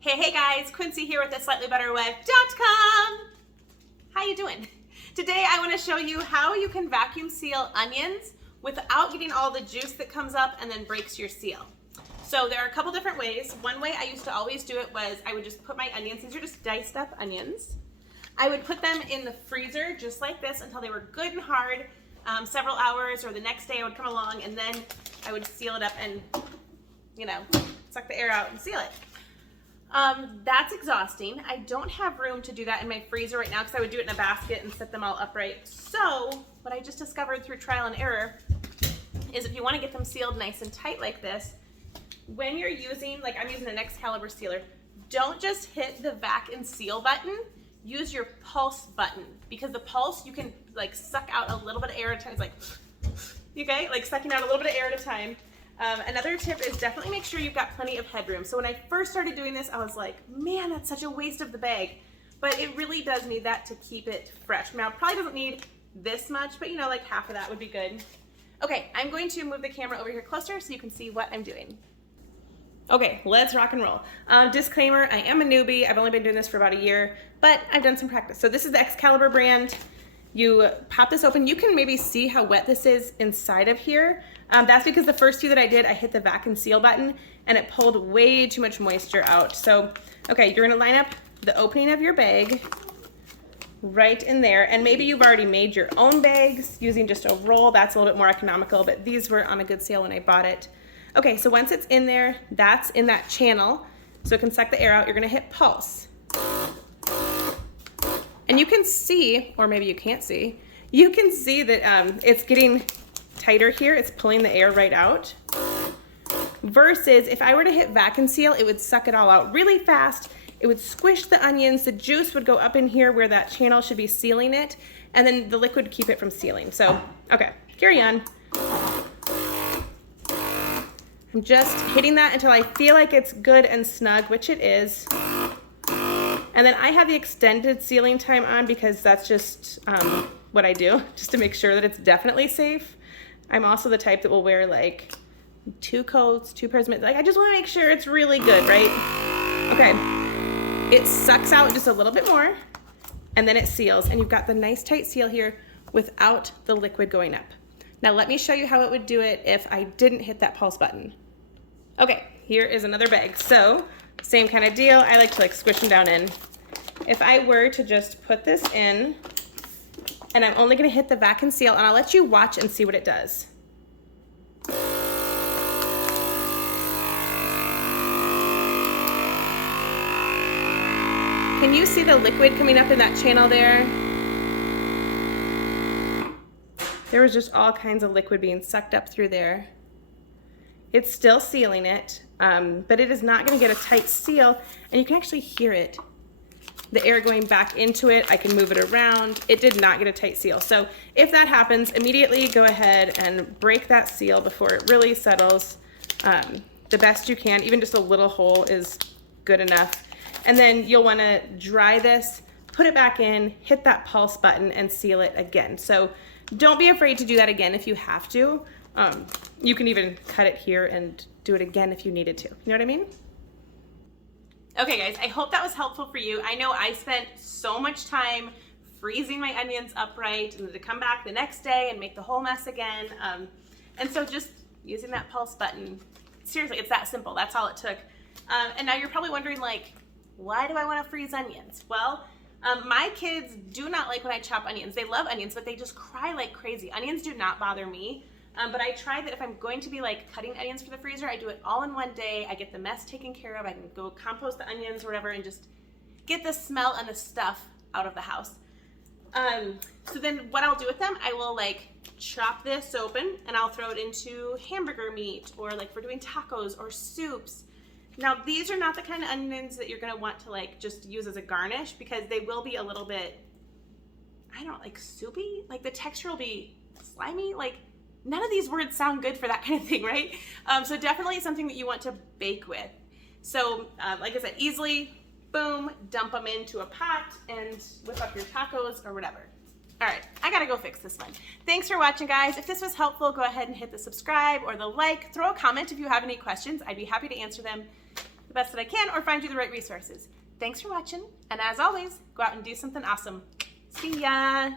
Hey guys, Quincy here with theslightlybetterwife.com. How you doing? Today I want to show you how you can vacuum seal onions without getting all the juice that comes up and then breaks your seal. So there are a couple different ways. One way I used to always do it was I would just put my onions, these are just diced up onions. I would put them in the freezer just like this until they were good and hard, several hours, or the next day I would come along and then I would seal it up and, suck the air out and seal it. That's exhausting. I don't have room to do that in my freezer right now because I would do it in a basket and set them all upright. So what I just discovered through trial and error is if you want to get them sealed nice and tight like this, when you're using, like I'm using an Excalibur sealer, don't just hit the vac and seal button, use your pulse button, because the pulse you can like suck out a little bit of air at a time. It's like, okay, like sucking out a little bit of air at a time. Another tip is definitely make sure you've got plenty of headroom. So when I first started doing this, I was like, man, that's such a waste of the bag. But it really does need that to keep it fresh. Now, it probably doesn't need this much, but like half of that would be good. Okay, I'm going to move the camera over here closer so you can see what I'm doing. Okay, let's rock and roll. Disclaimer, I am a newbie. I've only been doing this for about a year, but I've done some practice. So this is the Excalibur brand. You pop this open. You can maybe see how wet this is inside of here. That's because the first two that I did, I hit the vac and seal button and it pulled way too much moisture out. So, okay, you're gonna line up the opening of your bag right in there. And maybe you've already made your own bags using just a roll. That's a little bit more economical, but these were on a good sale when I bought it. Okay, so once it's in there, that's in that channel, so it can suck the air out. You're gonna hit pulse. And you can see, or maybe you can't see, you can see that it's getting tighter here. It's pulling the air right out. Versus if I were to hit vac and seal, it would suck it all out really fast. It would squish the onions. The juice would go up in here where that channel should be sealing it. And then the liquid would keep it from sealing. So, okay, carry on. I'm just hitting that until I feel like it's good and snug, which it is. And then I have the extended sealing time on because that's just what I do, just to make sure that it's definitely safe. I'm also the type that will wear like 2 coats, 2 pairs of mittens. Like I just want to make sure it's really good, right? Okay, it sucks out just a little bit more and then it seals and you've got the nice tight seal here without the liquid going up. Now let me show you how it would do it if I didn't hit that pulse button. Okay, here is another bag. So same kind of deal. I like to like squish them down in. If I were to just put this in, and I'm only gonna hit the vac and seal, and I'll let you watch and see what it does. Can you see the liquid coming up in that channel there? There was just all kinds of liquid being sucked up through there. It's still sealing it, but it is not gonna get a tight seal, and you can actually hear it. The air going back into it, I can move it around. It did not get a tight seal. So if that happens, immediately go ahead and break that seal before it really settles. The best you can, even just a little hole is good enough. And then you'll wanna dry this, put it back in, hit that pulse button and seal it again. So don't be afraid to do that again if you have to. You can even cut it here and do it again if you needed to. You know what I mean? Okay guys, I hope that was helpful for you. I know I spent so much time freezing my onions upright and then to come back the next day and make the whole mess again. And so just using that pulse button, seriously, it's that simple. That's all it took. And now you're probably wondering like, why do I want to freeze onions? Well, my kids do not like when I chop onions. They love onions, but they just cry like crazy. Onions do not bother me. But I try that if I'm going to be like cutting onions for the freezer, I do it all in one day. I get the mess taken care of. I can go compost the onions or whatever and just get the smell and the stuff out of the house. So then what I'll do with them, I will like chop this open and I'll throw it into hamburger meat or like for doing tacos or soups. Now these are not the kind of onions that you're gonna want to like just use as a garnish because they will be a little bit, I don't know, like soupy? Like the texture will be slimy, like none of these words sound good for that kind of thing, right? So definitely something that you want to bake with. So like I said, easily, boom, dump them into a pot and whip up your tacos or whatever. All right, I gotta go fix this one. Thanks for watching, guys. If this was helpful, go ahead and hit the subscribe or the like. Throw a comment if you have any questions. I'd be happy to answer them. the best that I can or find you the right resources. Thanks for watching, and as always, go out and do something awesome. See ya!